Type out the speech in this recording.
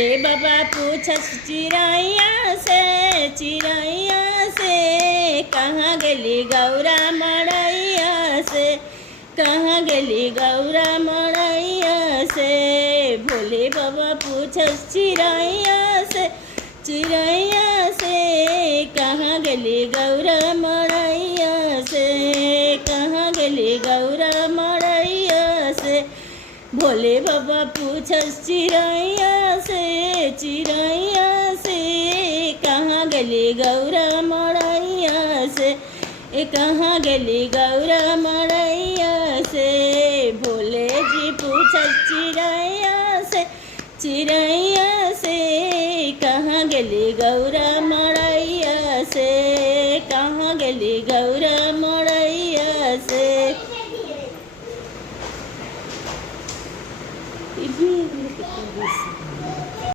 बाबा पूछस चिड़ैया से कहाँ गेली गौरा मड़ैया से, कहाँ गेली गौरा मड़ैया से। भोले बाबा पूछस चिड़ैया से कहाँ गेली गौरा मड़ैया से, कहाँ गेली गौरा मड़ैया से। भोले बाबा पूछस चिड़ैया से कहाँ गेली गौरा मड़ैया से, कहाँ गेली गौरा मड़ैया से। भोले जी पूछस चिड़ैया से कहाँ गेली गौरा